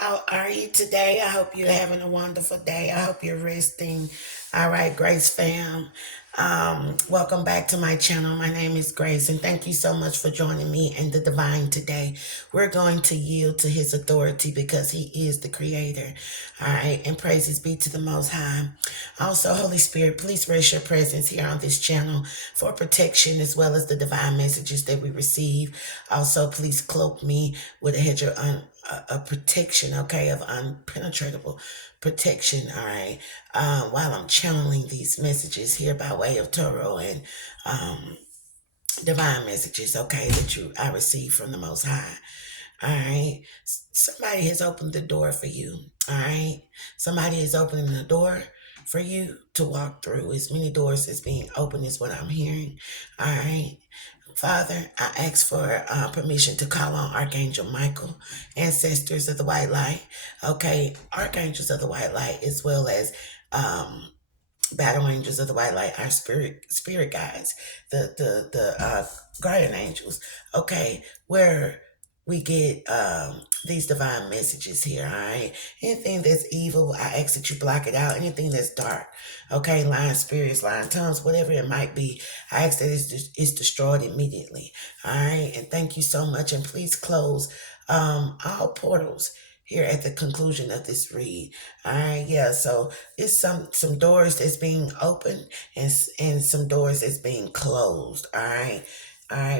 How are you today? I hope you're having a wonderful day. I hope you're resting. All right, Grace fam. Welcome back to my channel. My name is Grace, and thank you so much for joining me in the divine today. We're going to yield to his authority because he is the creator. All right, and praises be to the Most High. Also, Holy Spirit, please rest your presence here on this channel for protection as well as the divine messages that we receive. Also, please cloak me with a hedge of a protection, okay, of unpenetratable protection, all right, while I'm channeling these messages here by way of Toro and um, divine messages, okay, that I receive from the Most High. All right. Somebody has opened the door for you. All right. Somebody is opening the door for you to walk through. As many doors as being open is what I'm hearing. All right. Father, I ask for permission to call on Archangel Michael, ancestors of the white light. Okay. Archangels of the white light, as well as battle angels of the white light, our spirit guides, the guardian angels. Okay, where we get these divine messages here. All right, anything that's evil, I ask that you block it out. Anything that's dark, okay, lying spirits, lying tongues, whatever it might be, I ask that it's destroyed immediately. All right, and thank you so much. And please close all portals here at the conclusion of this read. All right, yeah. So it's some doors that's being opened and some doors that's being closed. All right,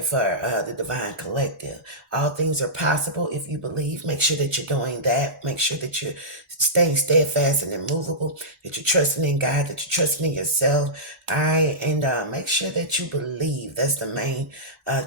for the divine collective. All things are possible if you believe. Make sure that you're doing that. Make sure that you're staying steadfast and immovable, that you're trusting in God, that you're trusting in yourself. All right, and make sure that you believe. That's the main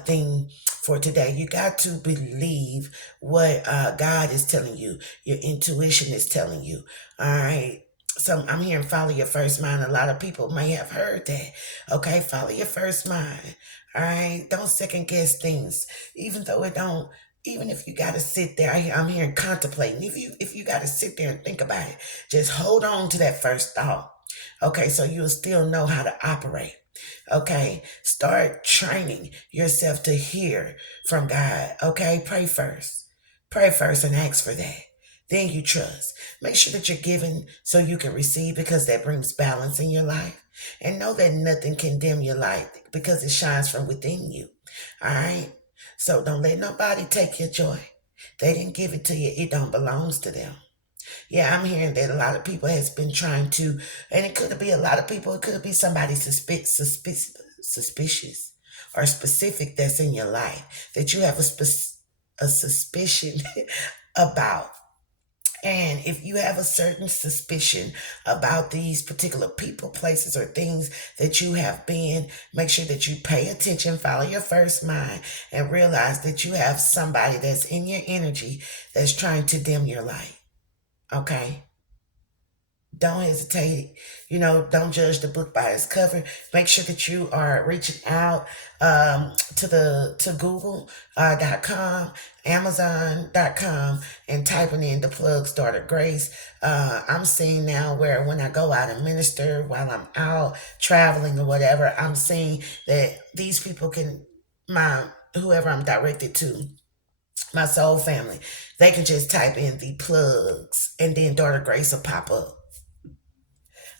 thing for today. You got to believe what God is telling you, your intuition is telling you. All right. So I'm hearing follow your first mind. A lot of people may have heard that. Okay, follow your first mind. All right, don't second guess things, even though it don't. Even if you got to sit there, I'm hearing contemplating. If you got to sit there and think about it, just hold on to that first thought. Okay, so you'll still know how to operate. Okay, start training yourself to hear from God. Okay, pray first. Pray first and ask for that. Then you trust. Make sure that you're giving so you can receive because that brings balance in your life. And know that nothing can dim your light because it shines from within you. All right? So don't let nobody take your joy. They didn't give it to you. It don't belongs to them. Yeah, I'm hearing that a lot of people has been trying to, and it could be a lot of people. It could be somebody suspicious or specific that's in your life that you have a suspicion about. And if you have a certain suspicion about these particular people, places, or things that you have been, make sure that you pay attention, follow your first mind, and realize that you have somebody that's in your energy that's trying to dim your light. Okay? Don't hesitate. Don't judge the book by its cover. Make sure that you are reaching out to Google.com, Amazon.com, and typing in the plug starter Grace. I'm seeing now where when I go out and minister while I'm out traveling or whatever, I'm seeing that these people can, my whoever I'm directed to, my soul family, they can just type in the plugs and then daughter Grace will pop up.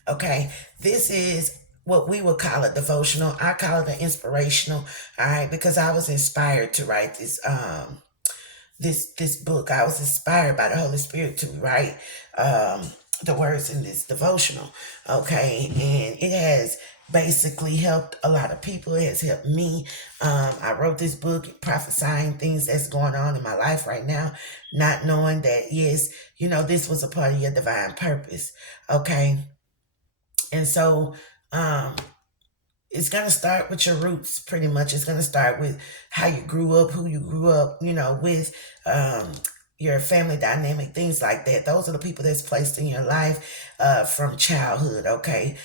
Okay, this is what we would call a devotional. I call it an inspirational. All right, because I was inspired to write this book. I was inspired by the Holy Spirit to write the words in this devotional. Okay, and it has basically helped a lot of people. It has helped me. I wrote this book prophesying things that's going on in my life right now, not knowing that yes, this was a part of your divine purpose. Okay, and so um, it's going to start with your roots, pretty much. It's going to start with how you grew up, who you grew up, with your family dynamic, things like that. Those are the people that's placed in your life from childhood, okay?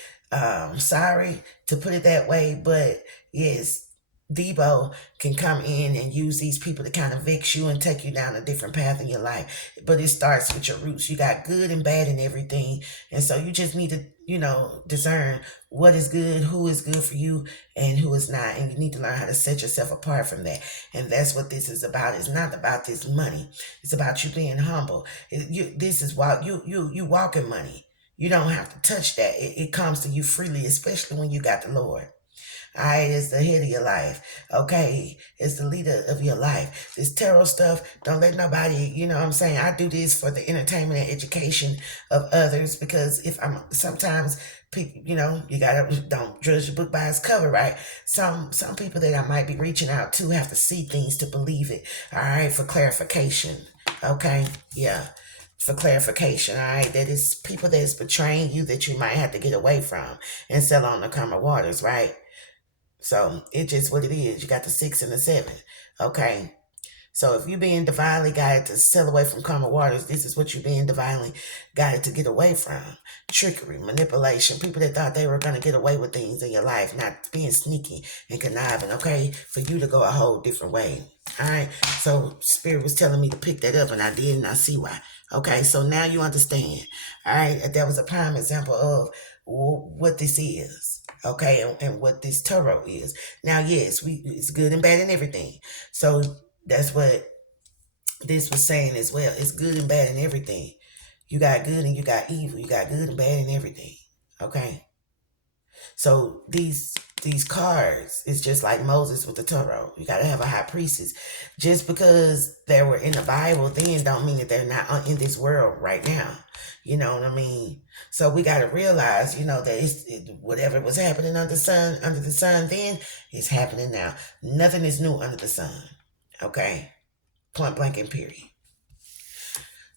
Sorry to put it that way, but yes, Debo can come in and use these people to kind of vex you and take you down a different path in your life. But it starts with your roots. You got good and bad and everything. And so you just need to, discern what is good, who is good for you, and who is not. And you need to learn how to set yourself apart from that. And that's what this is about. It's not about this money. It's about you being humble. This is why you walk in money. You don't have to touch that. It comes to you freely, especially when you got the Lord. I is the head of your life. Okay. It's the leader of your life. This tarot stuff, don't let nobody, you know what I'm saying? I do this for the entertainment and education of others because sometimes people, you gotta, don't judge a book by its cover, right? Some people that I might be reaching out to have to see things to believe it. All right. For clarification. Okay. Yeah. For clarification, all right, that is people that is betraying you that you might have to get away from and sell on the calmer waters, right? So it's just what it is. You got the 6 and the 7. Okay. So if you're being divinely guided to sail away from calmer waters, this is what you're being divinely guided to get away from. Trickery, manipulation, people that thought they were going to get away with things in your life, not being sneaky and conniving, okay? For you to go a whole different way. All right. So Spirit was telling me to pick that up and I did and I see why. Okay. So now you understand. All right. That was a prime example of what this is. Okay. And what this tarot is. Now, yes, it's good and bad and everything. So that's what this was saying as well. It's good and bad and everything. You got good and you got evil. You got good and bad and everything. Okay. So these cards is just like Moses with the tarot. You got to have a high priestess. Just because they were in the Bible then don't mean that they're not in this world right now. You know what I mean? So we got to realize, that whatever was happening under the sun then is happening now. Nothing is new under the sun. Okay? Point blank and period.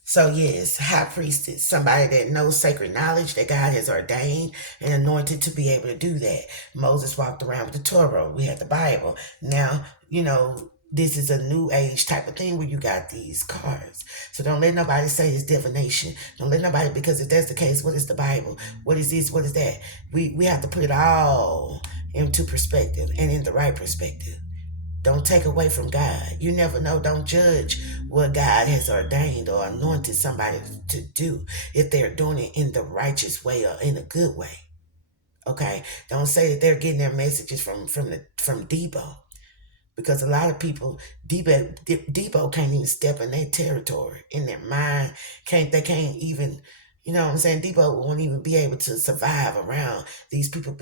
So yes, high priestess, somebody that knows sacred knowledge that God has ordained and anointed to be able to do that. Moses walked around with the Torah. We had the Bible. Now, this is a new age type of thing where you got these cards. So don't let nobody say it's divination. Don't let nobody, because if that's the case, what is the Bible? What is this? What is that? We have to put it all into perspective and in the right perspective. Don't take away from God. You never know. Don't judge what God has ordained or anointed somebody to do if they're doing it in the righteous way or in a good way. Okay? Don't say that they're getting their messages from Debo. Because a lot of people, Debo can't even step in their territory, in their mind. They can't even, you know what I'm saying? Debo won't even be able to survive around these people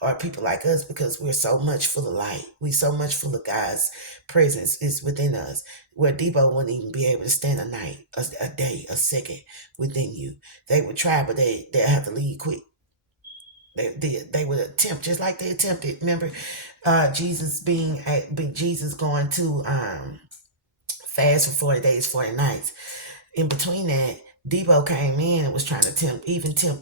or people like us, because we're so much full of light. We're so much full of God's presence is within us, where Debo wouldn't even be able to stand a night, a day, a second within you. They would try, but they'll have to leave quick. They would attempt, just like they attempted. Remember, Jesus going to fast for 40 days, 40 nights. In between that, Debo came in and was trying to tempt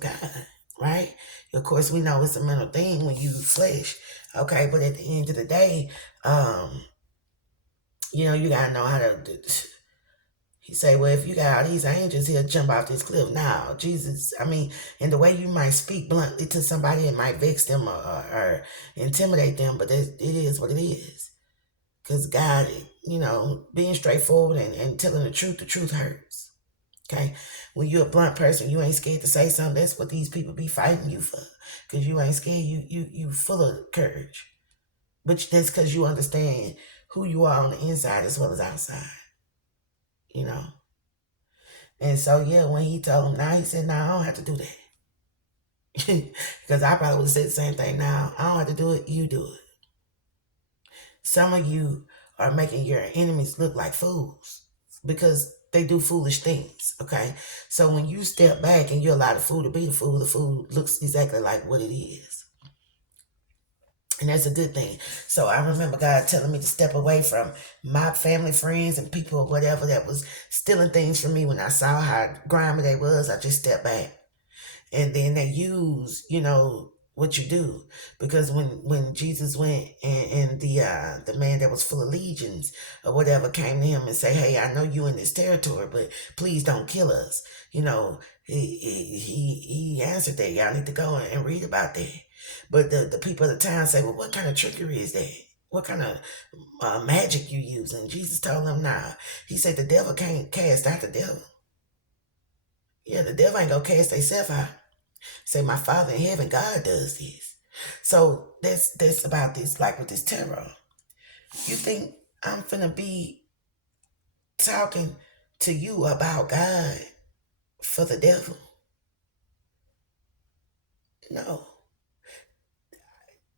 God, right? Of course, we know it's a mental thing when you flesh, okay? But at the end of the day, you gotta know how to. He say, well, if you got all these angels, he'll jump off this cliff. Now, Jesus, and the way you might speak bluntly to somebody, it might vex them or intimidate them, but it is what it is. Because God, being straightforward and telling the truth hurts. Okay? When you're a blunt person, you ain't scared to say something. That's what these people be fighting you for. Because you ain't scared. You full of courage. But that's because you understand who you are on the inside as well as outside. And so, yeah, when he told him now, he said, I don't have to do that. Because I probably would have said the same thing now. I don't have to do it. You do it. Some of you are making your enemies look like fools because they do foolish things, okay? So when you step back and you allow the fool to be the fool looks exactly like what it is. And that's a good thing. So I remember God telling me to step away from my family, friends, and people or whatever that was stealing things from me. When I saw how grimy they was, I just stepped back. And then they use, what you do. Because when Jesus went and the man that was full of legions or whatever came to him and say, hey, I know you in this territory, but please don't kill us. He answered that. Y'all need to go and read about that. But the people of the town say, well, what kind of trickery is that? What kind of magic you using? Jesus told him, nah. He said the devil can't cast out the devil. Yeah, the devil ain't gonna cast themselves out. Say, my Father in heaven, God does this. So that's about this, like with this tarot. You think I'm finna be talking to you about God for the devil? No.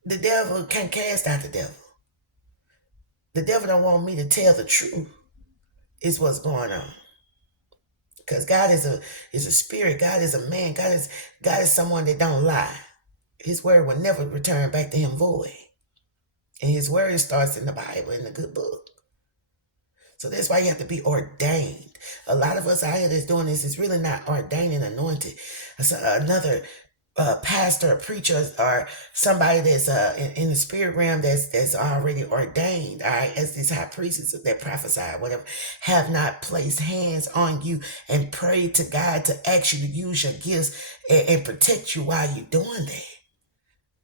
The devil can't cast out the devil. The devil don't want me to tell the truth is what's going on. Because God is a spirit. God is a man. God is someone that don't lie. His word will never return back to him void. And his word starts in the Bible, in the good book. So that's why you have to be ordained. A lot of us out here that's doing this is really not ordained and anointed. So another pastor or preacher or somebody that's in the spirit realm that's already ordained, all right, as these high priests that prophesy, whatever, have not placed hands on you and prayed to God to ask you to use your gifts and protect you while you're doing that.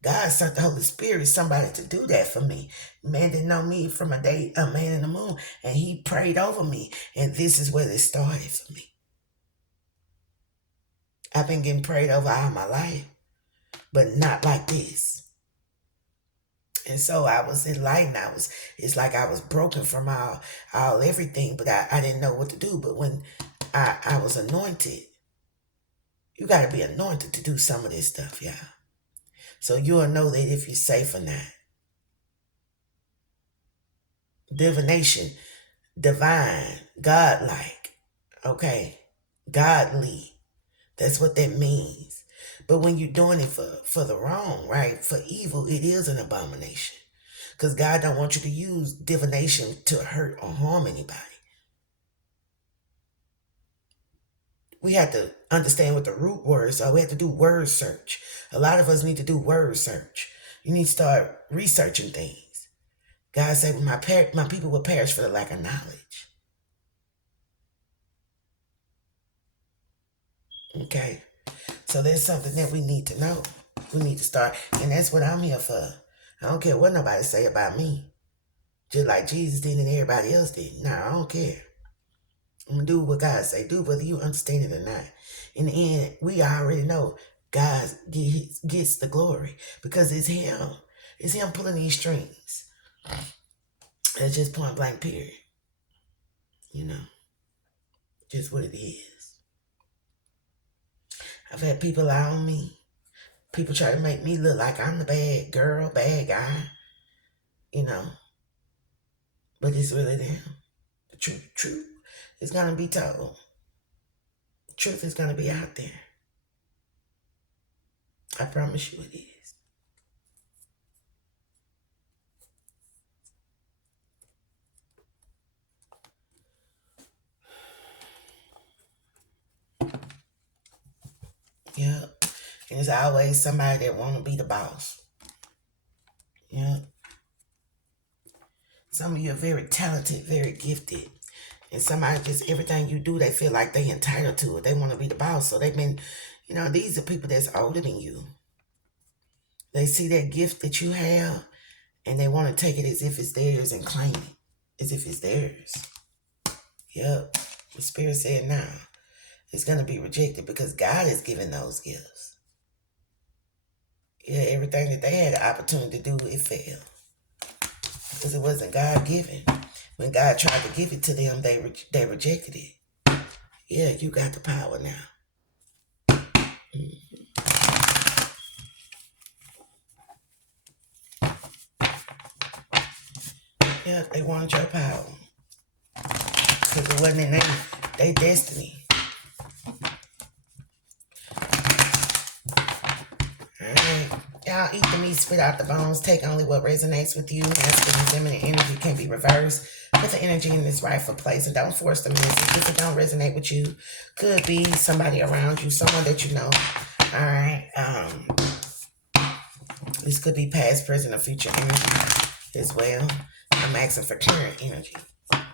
God sent the Holy Spirit, somebody to do that for me. Man didn't know me from a man in the moon, and he prayed over me, and this is where it started for me. I've been getting prayed over all my life, but not like this. And so I was enlightened. It's like I was broken from all everything, but I didn't know what to do. But when I was anointed, you got to be anointed to do some of this stuff, y'all. So you'll know that if you're safe or not. Divination, divine, godlike, okay, godly. That's what that means. But when you're doing it for the wrong, right, for evil, it is an abomination. Because God don't want you to use divination to hurt or harm anybody. We have to understand what the root words are. We have to do word search. A lot of us need to do word search. You need to start researching things. God said, my people will perish for the lack of knowledge. Okay? So there's something that we need to know. We need to start. And that's what I'm here for. I don't care what nobody say about me. Just like Jesus did and everybody else did. Nah, I don't care. I'm going to do what God say. Do whether you understand it or not. In the end, we already know God gets the glory. Because it's him. It's him pulling these strings. That's just point blank period. You know. Just what it is. I've had people lie on me. People try to make me look like I'm the bad girl, bad guy. You know. But it's really them. The truth is going to be told. The truth is going to be out there. I promise you it is. Yeah. And there's always somebody that want to be the boss. Yeah. Some of you are very talented, very gifted. And somebody just, everything you do, they feel like they entitled to it. They want to be the boss. So they've been, these are people that's older than you. They see that gift that you have and they want to take it as if it's theirs and claim it as if it's theirs. Yep. The Spirit said, nah, it's going to be rejected because God is giving those gifts. Yeah, everything that they had the opportunity to do, it failed. Because it wasn't God given. When God tried to give it to them, they rejected it. Yeah, you got the power now. Mm-hmm. Yeah, they wanted your power. Because it wasn't in their destiny. Alright. Y'all eat the meat, spit out the bones. Take only what resonates with you. Masculine and feminine energy can be reversed. Put the energy in its rightful place and don't force the message. If it don't resonate with you, could be somebody around you, someone that you know. Alright. This could be past, present, or future energy as well. I'm asking for current energy.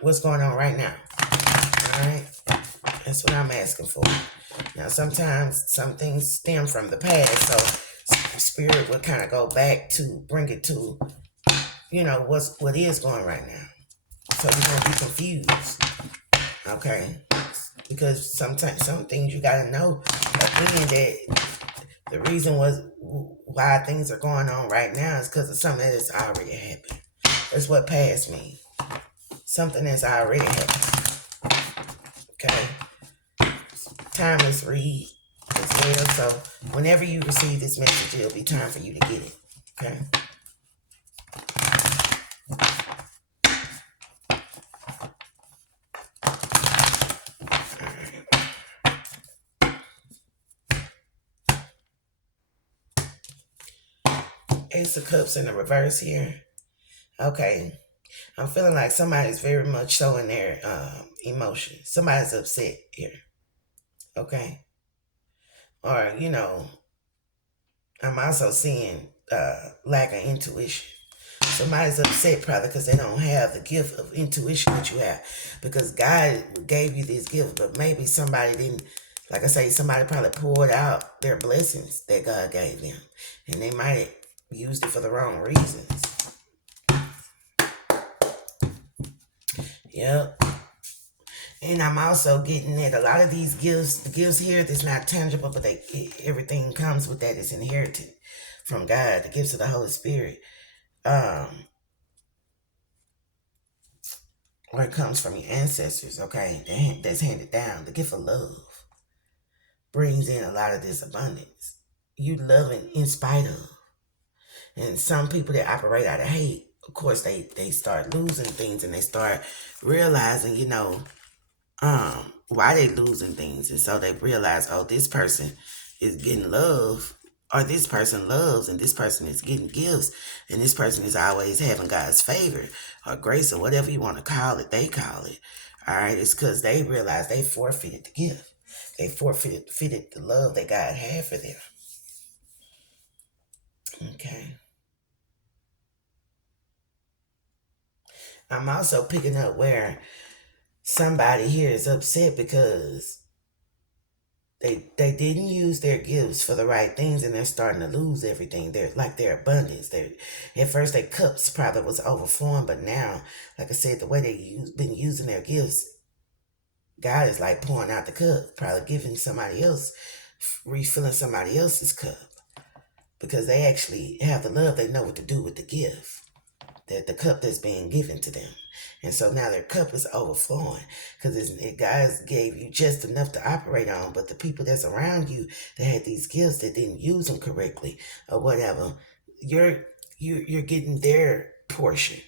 What's going on right now? Alright. That's what I'm asking for. Now, sometimes some things stem from the past, so Spirit would kind of go back to bring it to, what is going right now. So you're gonna be confused. Okay. Because sometimes some things you gotta know again that the reason was why things are going on right now is because of something that's already happened. That's what past means. Something that's already happened. Okay. Timeless read as well. So whenever you receive this message, it'll be time for you to get it. Okay. Ace of Cups in the reverse here. Okay. I'm feeling like somebody's very much showing their emotions. Somebody's upset here. Okay. Or, I'm also seeing lack of intuition. Somebody's upset probably because they don't have the gift of intuition that you have. Because God gave you this gift, but maybe somebody didn't, like I say, somebody probably poured out their blessings that God gave them. And they might have used it for the wrong reasons. Yep. And I'm also getting that a lot of these gifts, the gifts here, that's not tangible, but everything comes with that. It's inherited from God, the gifts of the Holy Spirit. Or it comes from your ancestors, okay? That's handed down. The gift of love brings in a lot of this abundance. You loving in spite of. And some people that operate out of hate, of course, they start losing things and they start realizing, why they losing things. And so they realize, oh, this person is getting love, or this person loves, and this person is getting gifts, and this person is always having God's favor or grace or whatever you want to call it, they call it. All right, it's because they realize they forfeited the gift. They forfeited the love that God had for them. Okay. I'm also picking up where somebody here is upset because they didn't use their gifts for the right things, and they're starting to lose everything. They're like their abundance. At first their cups probably was overflowing, but now, like I said, the way been using their gifts, God is like pouring out the cup, probably giving somebody else, refilling somebody else's cup, because they actually have the love. They know what to do with the gift, that the cup that's being given to them. And so now their cup is overflowing because God gave you just enough to operate on, but the people that's around you that had these gifts that didn't use them correctly or whatever, you're getting their portion.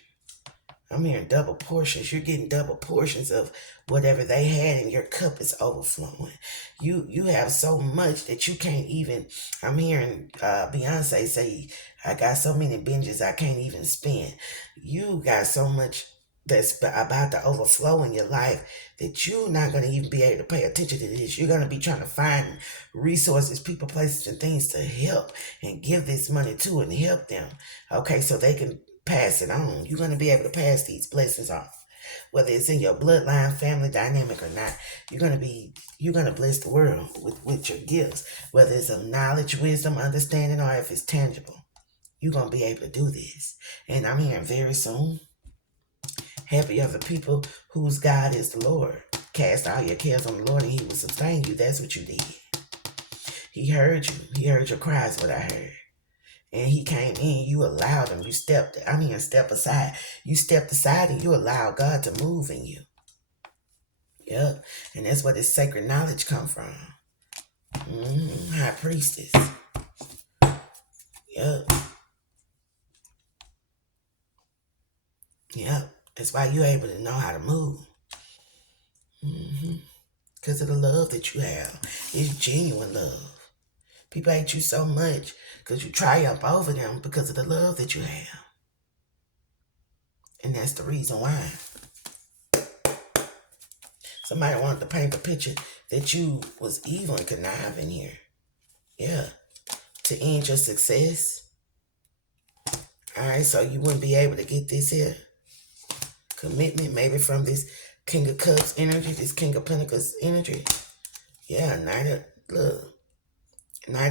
I'm hearing double portions. You're getting double portions of whatever they had, and your cup is overflowing. You have so much that you can't even. I'm hearing Beyonce say, "I got so many binges I can't even spend." You got so much that's about to overflow in your life that you're not going to even be able to pay attention to this. You're going to be trying to find resources, people, places, and things to help and give this money to and help them. Okay, so they can pass it on. You're going to be able to pass these blessings on, whether it's in your bloodline, family dynamic or not. You're going to bless the world with your gifts, whether it's of knowledge, wisdom, understanding, or if it's tangible. You're going to be able to do this. And I'm hearing very soon, happy are the people whose God is the Lord. Cast all your cares on the Lord and he will sustain you. That's what you did. He heard you. He heard your cries, what I heard. And he came in, you allowed him. Step aside. You stepped aside and you allowed God to move in you. Yep. And that's where this sacred knowledge come from. High priestess. Yep. Yep. That's why you're able to know how to move. Because of the love that you have. It's genuine love. People hate you so much because you triumph over them because of the love that you have. And that's the reason why. Somebody wanted to paint the picture that you was evil and conniving here. Yeah. To end your success. Alright, so you wouldn't be able to get this here commitment, maybe from this King of Cups energy, this King of Pentacles energy. Yeah, Knight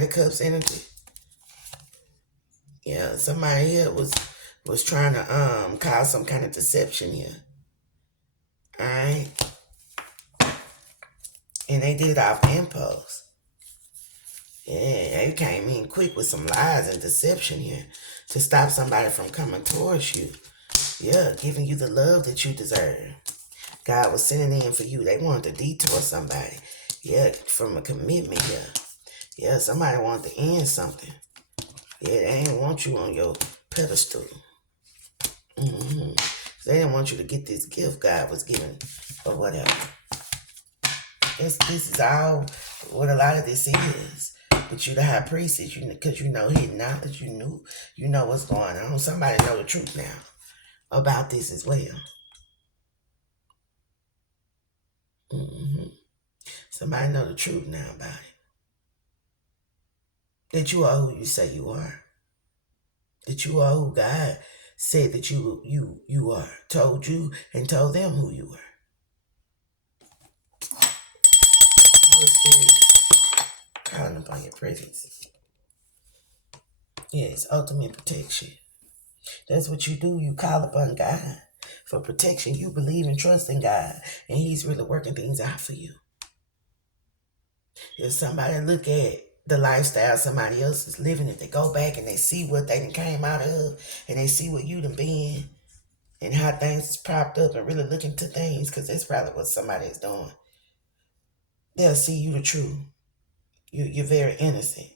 of Cups energy. Yeah, somebody here was was trying to cause some kind of deception here. Alright? And they did it off impulse. Yeah, they came in quick with some lies and deception here to stop somebody from coming towards you. Yeah, giving you the love that you deserve. God was sending in for you. They wanted to detour somebody. Yeah, from a commitment here. Yeah, somebody wanted to end something. Yeah, they didn't want you on your pedestal. Mm-hmm. They didn't want you to get this gift God was giving or whatever. This is all what a lot of this is. But you the high priest is, because you know hidden knowledge, you know what's going on. Somebody know the truth now about this as well. Mm-hmm. Somebody know the truth now about it. That you are who you say you are. That you are who God said that you are. Told you and told them who you were. Holy Spirit, calling upon your presence. Yes, ultimate protection. That's what you do. You call upon God for protection. You believe and trust in God, and He's really working things out for you. If somebody look at the lifestyle somebody else is living, if they go back and they see what they done came out of, and they see what you done been, and how things is propped up, and really look into things, because that's probably what somebody is doing, they'll see you the truth. You're very innocent.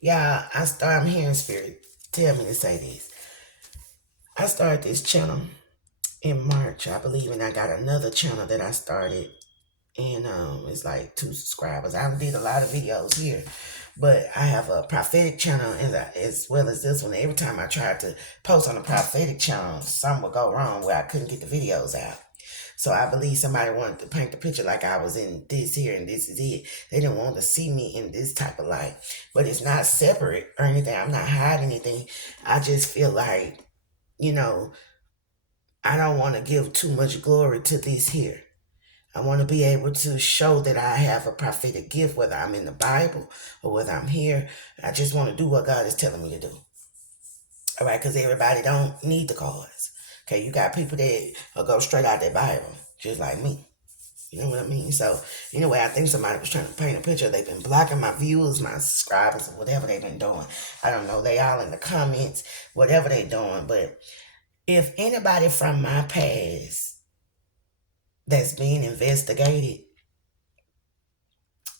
Yeah, I'm hearing spirit tell me to say this. I started this channel in March, I believe, and I got another channel that I started, and it's like 2 subscribers. I did a lot of videos here, but I have a prophetic channel as well as this one. Every time I tried to post on the prophetic channel, something would go wrong where I couldn't get the videos out. So I believe somebody wanted to paint the picture like I was in this here and this is it. They didn't want to see me in this type of light. But it's not separate or anything. I'm not hiding anything. I just feel like, I don't want to give too much glory to this here. I want to be able to show that I have a prophetic gift, whether I'm in the Bible or whether I'm here. I just want to do what God is telling me to do. All right, because everybody don't need the cards. Okay, you got people that will go straight out their Bible, just like me. You know what I mean? So, anyway, I think somebody was trying to paint a picture. They've been blocking my viewers, my subscribers, or whatever they've been doing. I don't know. They all in the comments, whatever they doing. But if anybody from my past that's being investigated,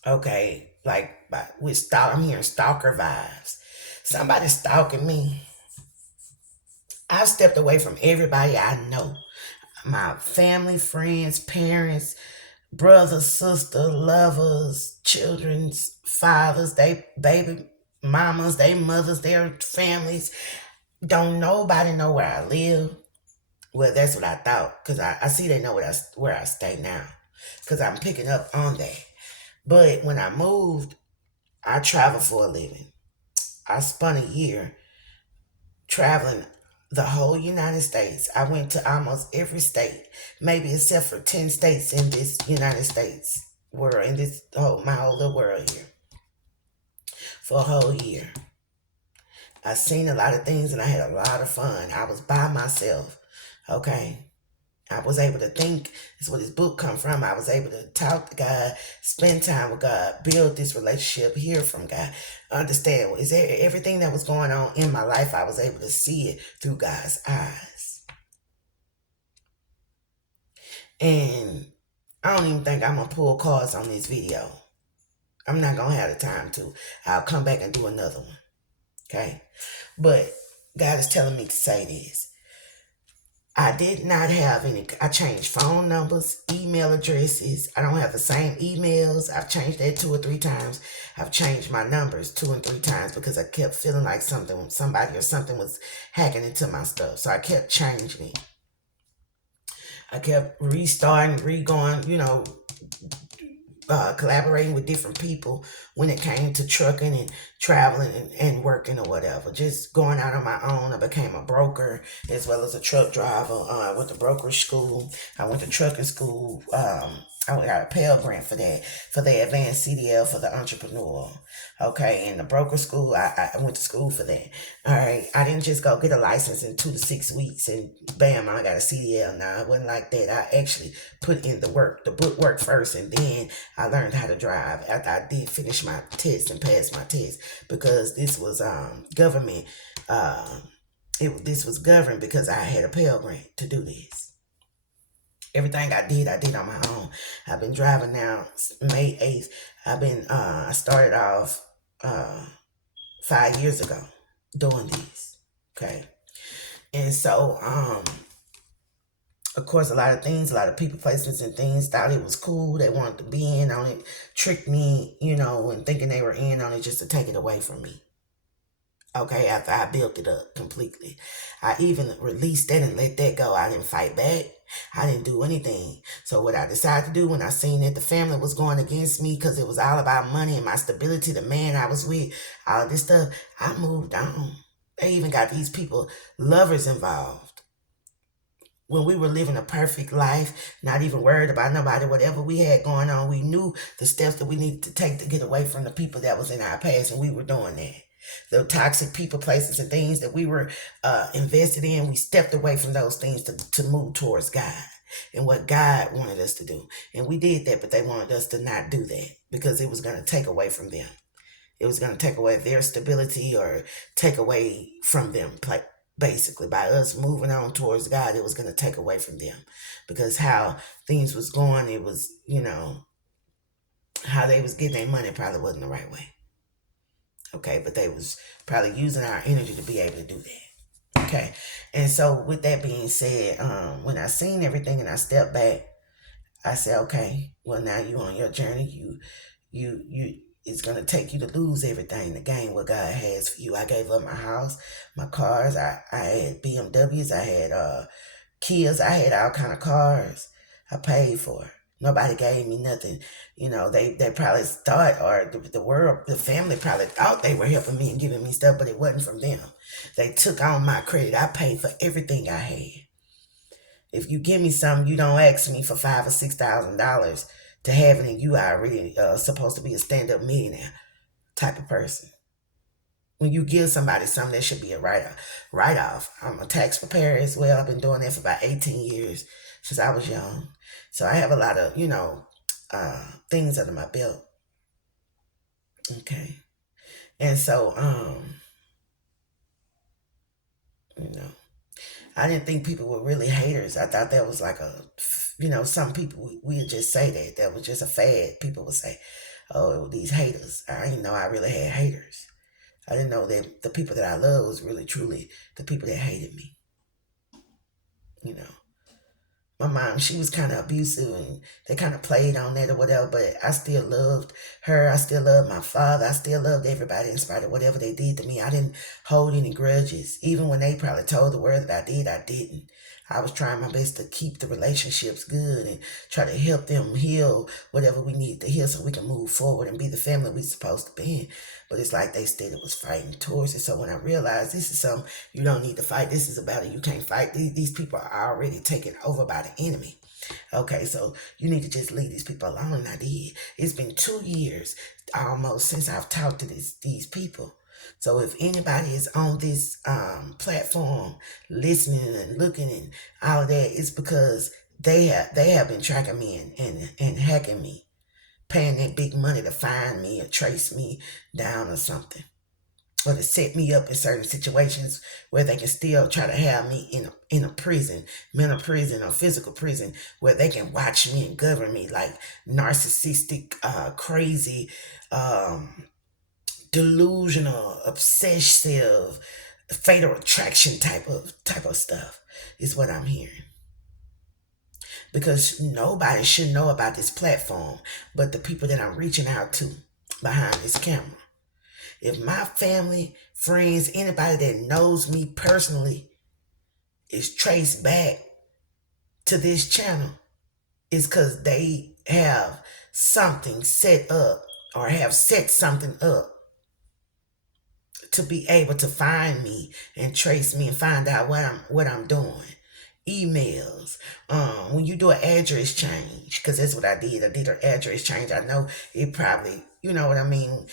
okay, like I'm hearing stalker vibes. Somebody stalking me. I've stepped away from everybody I know. My family, friends, parents, brothers, sisters, lovers, children's fathers, they baby mamas, they mothers, their families. Don't nobody know where I live. Well, that's what I thought, because I see they know where I stay now, because I'm picking up on that. But when I moved, I traveled for a living. I spent a year traveling the whole United States. I went to almost every state, maybe except for 10 states in this United States world, in this my whole little world here, for a whole year. I seen a lot of things and I had a lot of fun. I was by myself. Okay. I was able to think. That's where this book come from. I was able to talk to God, spend time with God, build this relationship, hear from God, understand is there everything that was going on in my life. I was able to see it through God's eyes. And I don't even think I'm gonna pull cards on this video. I'm not gonna have the time to. I'll come back and do another one. Okay? But God is telling me to say this. I did not have any. I changed phone numbers, email addresses. I don't have the same emails. I've changed that 2 or 3 times. I've changed my numbers 2 and 3 times because I kept feeling like somebody or something was hacking into my stuff. So I kept changing it. I kept restarting, re-going, collaborating with different people when it came to trucking and traveling and working or whatever. Just going out on my own. I became a broker as well as a truck driver. I went to brokerage school. I went to trucking school. I got a Pell Grant for that, for the advanced CDL for the entrepreneur. Okay, in the broker school, I went to school for that. All right, I didn't just go get a license in 2 to 6 weeks and bam, I got a CDL. Now it wasn't like that. I actually put in the work, the book work first, and then I learned how to drive after I did finish my test and pass my test, because this was government. This was governed because I had a Pell Grant to do this. Everything I did on my own. I've been driving now May 8th. I started off 5 years ago doing this. Okay. And so, of course, a lot of things, a lot of people, places, and things thought it was cool. They wanted to be in on it, tricked me, and thinking they were in on it just to take it away from me. Okay, after I built it up completely. I even released that and let that go. I didn't fight back. I didn't do anything. So what I decided to do when I seen that the family was going against me because it was all about money and my stability, the man I was with, all this stuff, I moved on. They even got these people, lovers involved. When we were living a perfect life, not even worried about nobody, whatever we had going on, we knew the steps that we needed to take to get away from the people that was in our past, and we were doing that. The toxic people, places, and things that we were invested in, we stepped away from those things to move towards God and what God wanted us to do. And we did that, but they wanted us to not do that because it was going to take away from them. It was going to take away their stability or take away from them. Basically, by us moving on towards God, it was going to take away from them, because how things was going, it was, how they was getting their money probably wasn't the right way. Okay, but they was probably using our energy to be able to do that. Okay, and so with that being said, when I seen everything and I stepped back, I said, okay, well now you on your journey. You it's gonna take you to lose everything to gain what God has for you. I gave up my house, my cars. I had BMWs. I had Kias. I had all kind of cars. I paid for. Nobody gave me nothing. They probably thought, or the world, the family probably thought they were helping me and giving me stuff, but it wasn't from them. They took on my credit. I paid for everything I had. If you give me something, you don't ask me for $5,000 or $6,000 to have it, and you are really supposed to be a stand-up millionaire type of person. When you give somebody something, that should be a write-off. I'm a tax preparer as well. I've been doing that for about 18 years since I was young. So I have a lot of, things under my belt. Okay. And so, I didn't think people were really haters. I thought that was like some people, we would just say that. That was just a fad. People would say, oh, these haters. I didn't know I really had haters. I didn't know that the people that I love was really, truly the people that hated me. My mom, she was kind of abusive and they kind of played on that or whatever, but I still loved her. I still loved my father. I still loved everybody in spite of whatever they did to me. I didn't hold any grudges. Even when they probably told the world that I didn't. I was trying my best to keep the relationships good and try to help them heal whatever we needed to heal so we can move forward and be the family we're supposed to be. But it's like they still was fighting towards it. So when I realized this is something you don't need to fight, this is about it. You can't fight. These people are already taken over by the enemy. Okay, so you need to just leave these people alone. And I did. It's been 2 years almost since I've talked to these people. So if anybody is on this platform listening and looking and all of that, it's because they have been tracking me and hacking me, paying that big money to find me or trace me down or something, or to set me up in certain situations where they can still try to have me in a prison, mental prison or physical prison, where they can watch me and govern me like narcissistic, crazy, delusional, obsessive, fatal attraction type of stuff is what I'm hearing. Because nobody should know about this platform but the people that I'm reaching out to behind this camera. If my family, friends, anybody that knows me personally is traced back to this channel, it's because they have something set up or have set something up to be able to find me and trace me and find out what I'm doing. Emails, when you do an address change, because that's what I did. I did an address change. I know it probably, you know what I mean.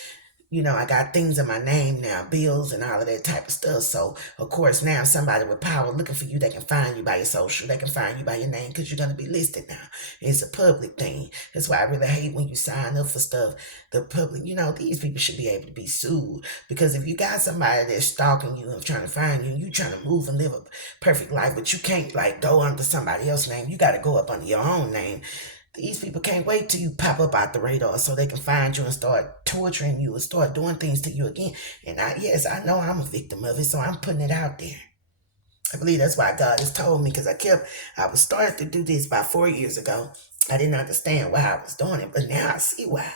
I got things in my name now, bills and all of that type of stuff. So, of course, now somebody with power looking for you, they can find you by your social, they can find you by your name because you're going to be listed now. It's a public thing. That's why I really hate when you sign up for stuff. The public, these people should be able to be sued because if you got somebody that's stalking you and trying to find you, and you trying to move and live a perfect life, but you can't like go under somebody else's name. You got to go up under your own name. These people can't wait till you pop up out the radar so they can find you and start torturing you and start doing things to you again. And yes, I know I'm a victim of it, so I'm putting it out there. I believe that's why God has told me because I was started to do this about 4 years ago. I didn't understand why I was doing it, but now I see why.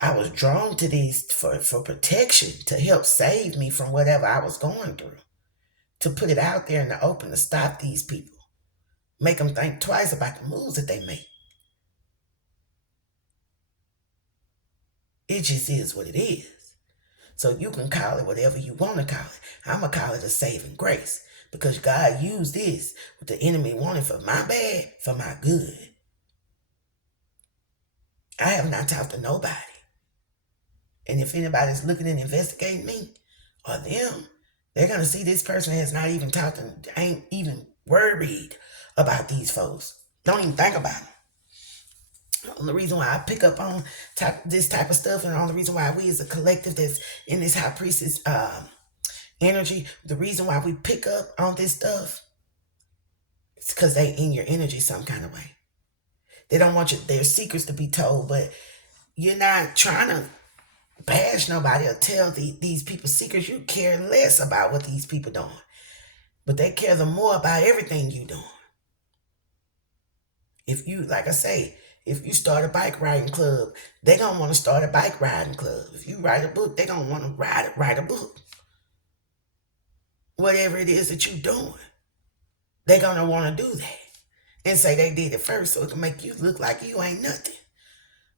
I was drawn to this for protection, to help save me from whatever I was going through, to put it out there in the open to stop these people. Make them think twice about the moves that they make. It just is what it is. So you can call it whatever you want to call it. I'm going to call it a saving grace because God used this, what the enemy wanted for my bad, for my good. I have not talked to nobody. And if anybody's looking and investigating me or them, they're going to see this person has not even talked to, ain't even worried about these folks. Don't even think about it. The only reason why I pick up on this type of stuff, and the only reason why we as a collective that's in this high priestess energy, the reason why we pick up on this stuff, it's because they in your energy some kind of way. They don't want their secrets to be told, but you're not trying to bash nobody or tell these people's secrets. You care less about what these people doing, but they care the more about everything you doing. If you, like I say, if you start a bike riding club, they're going to want to start a bike riding club. If you write a book, they're going to want to write a book. Whatever it is that you're doing, they're going to want to do that and say they did it first so it can make you look like you ain't nothing.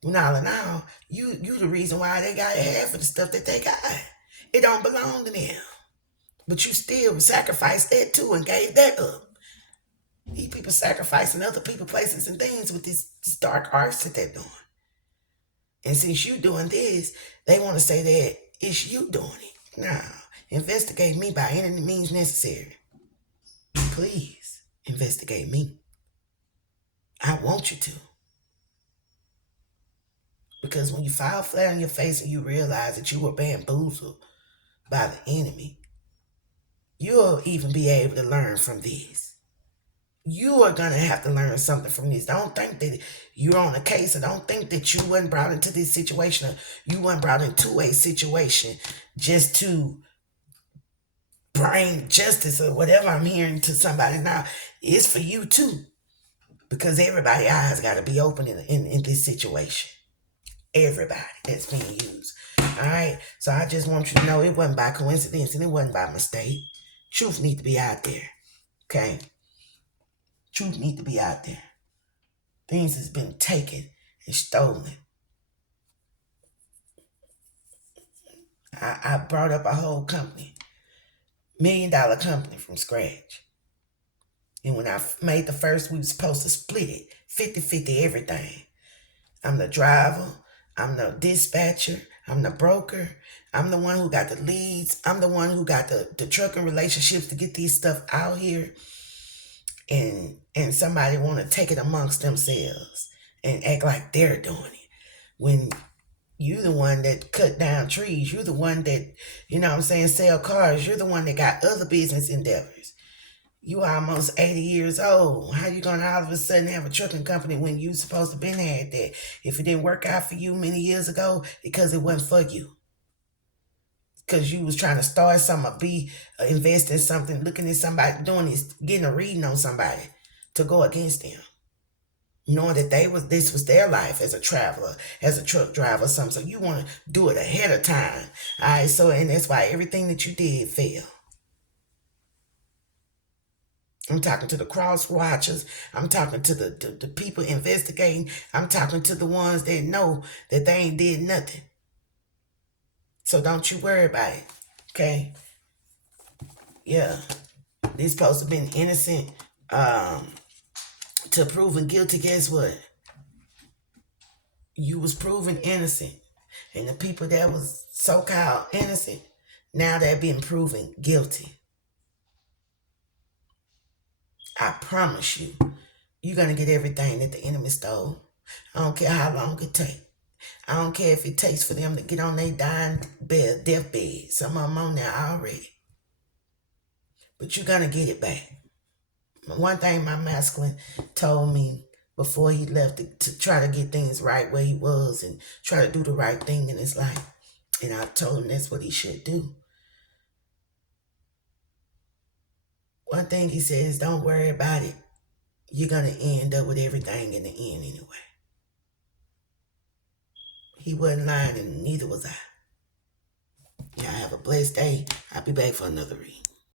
When all in all, you the reason why they got half of the stuff that they got. It don't belong to them. But you still sacrificed that too and gave that up. These people sacrificing other people, places, and things with this dark arts that they're doing. And since you doing this, they want to say that it's you doing it. Now, investigate me by any means necessary. Please investigate me. I want you to. Because when you fall flat on your face and you realize that you were bamboozled by the enemy, you'll even be able to learn from this. You are going to have to learn something from this. Don't think that you're on a case, or don't think that you weren't brought into this situation, or you weren't brought into a situation just to bring justice or whatever I'm hearing to somebody now. It's for you too, because everybody's eyes got to be open in this situation. Everybody that's being used. All right. So I just want you to know it wasn't by coincidence and it wasn't by mistake. Truth needs to be out there. Okay. Truth needs to be out there. Things has been taken and stolen. I brought up a whole company, $1 million company from scratch. And when I made the first, we were supposed to split it 50-50 everything. I'm the driver. I'm the dispatcher. I'm the broker. I'm the one who got the leads. I'm the one who got the trucking relationships to get these stuff out here. And somebody want to take it amongst themselves and act like they're doing it. When you the one that cut down trees, you're the one that, sell cars. You're the one that got other business endeavors. You almost 80 years old. How you gonna all of a sudden have a trucking company when you supposed to been had that? If it didn't work out for you many years ago, because it wasn't for you. Because you was trying to start something, be invest in something, looking at somebody doing this, getting a reading on somebody to go against them, knowing that this was their life as a traveler, as a truck driver, something. So you want to do it ahead of time. All right. So and that's why everything that you did failed. I'm talking to the cross watchers. I'm talking to the people investigating. I'm talking to the ones that know that they ain't did nothing. So don't you worry about it. Okay? Yeah. These supposed to been innocent to proven guilty. Guess what? You was proven innocent. And the people that was so-called innocent, now they're being proven guilty. I promise you, you're going to get everything that the enemy stole. I don't care how long it takes. I don't care if it takes for them to get on their dying bed, deathbed. Some of them on there already. But you're going to get it back. One thing my masculine told me before he left to try to get things right where he was and try to do the right thing in his life. And I told him that's what he should do. One thing he says, don't worry about it. You're going to end up with everything in the end anyway. He wasn't lying and neither was I. Y'all have a blessed day. I'll be back for another read.